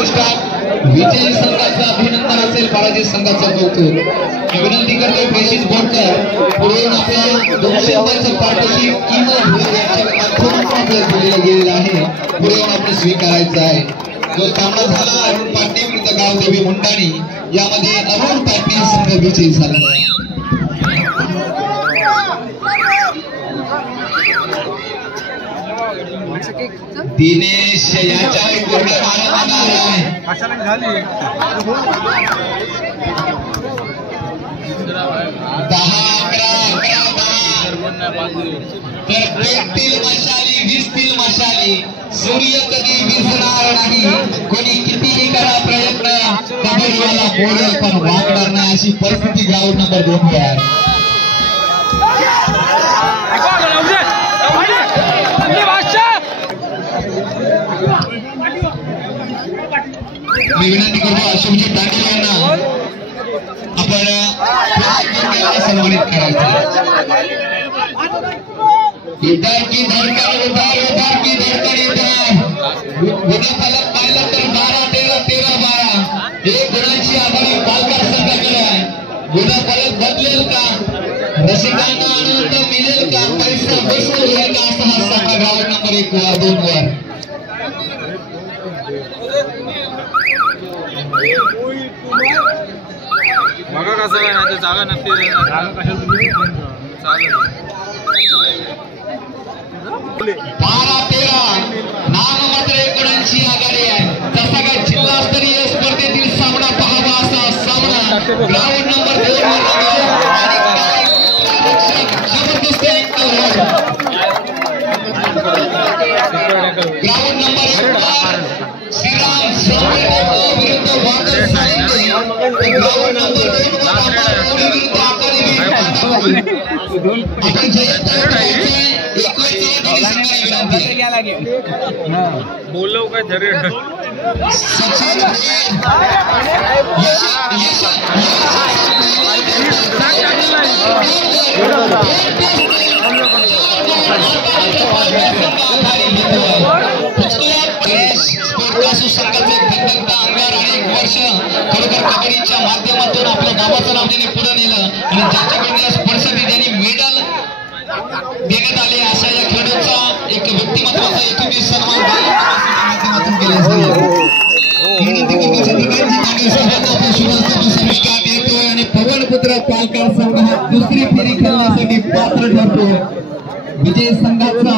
पुरस्कार विजयी संघाचं अभिनंदन असेल, पराजित संघाचं कौतुक। विनंती करते प्रेषित बोरकर पुढे आपल्या 200 रुपयाचं पारितोषिक दिलेलं गेलेलं आहे, पुढे आपण स्वीकारायचं आहे। जो सामना झाला अरुण पाटील विरुद्ध गावदेवी मुंडाणी, यामध्ये अरुण पाटील संघ विजयी झाला। दिनेश याच्या पूर्ण वीसतील मशाली सूर्य कधी विझणार नाही, कोणी कितीही करा प्रयत्न कबड्डीवाला बोलेल पण वागणार नाही, अशी परिस्थिती ग्राउंड नंबर 2 वर आहे। मी विनंती करतो अशोकजी तांडे यांना आपण सन्मानित करायचं। इधर की धड़कन उधर की धड़कन इधर, गुन्हा फलक पाहिलं तर 12-13-13-12 एक गुणाची आघाडी पालघर संघाकडे आहे। गुन्हा फलक बदलेल का, रसिकांना आनंद मिळेल का, पैसा बसून होईल का, असा हा सामना ग्राउंड नंबर 1 वर 2 वर। बघा कसं आहे, जागा नसते, चालेल 12-13 नाम मात्र 1 गुणांची आघाडी आहे। तसा काय जिल्हास्तरीय स्पर्धेतील सामना पाहावा असा सामना ग्राउंड नंबर 2 जबरदस्त अँगल ग्राउंड नंबर 1 श्रीराम विरुद्ध वादळ साळुंखे, ग्राउंड नंबर 2 आपण बोललो काय ठरे कबड्डीच्या माध्यमातून आपल्या गावाचं नाव त्यांनी पुढे नेलं आणि ज्यांच्याकडे स्पर्शेसाठी त्यांनी मेडल देण्यात आले, अशा या खेळाडूचा एक व्यक्तिमत्वाचा यथोचित सन्मान माध्यमातून केला जाईल। आणि पवनपुत्र पालकर संघ दुसरी फेरी खेळण्यासाठी पात्र ठरतो। विजय संघाचा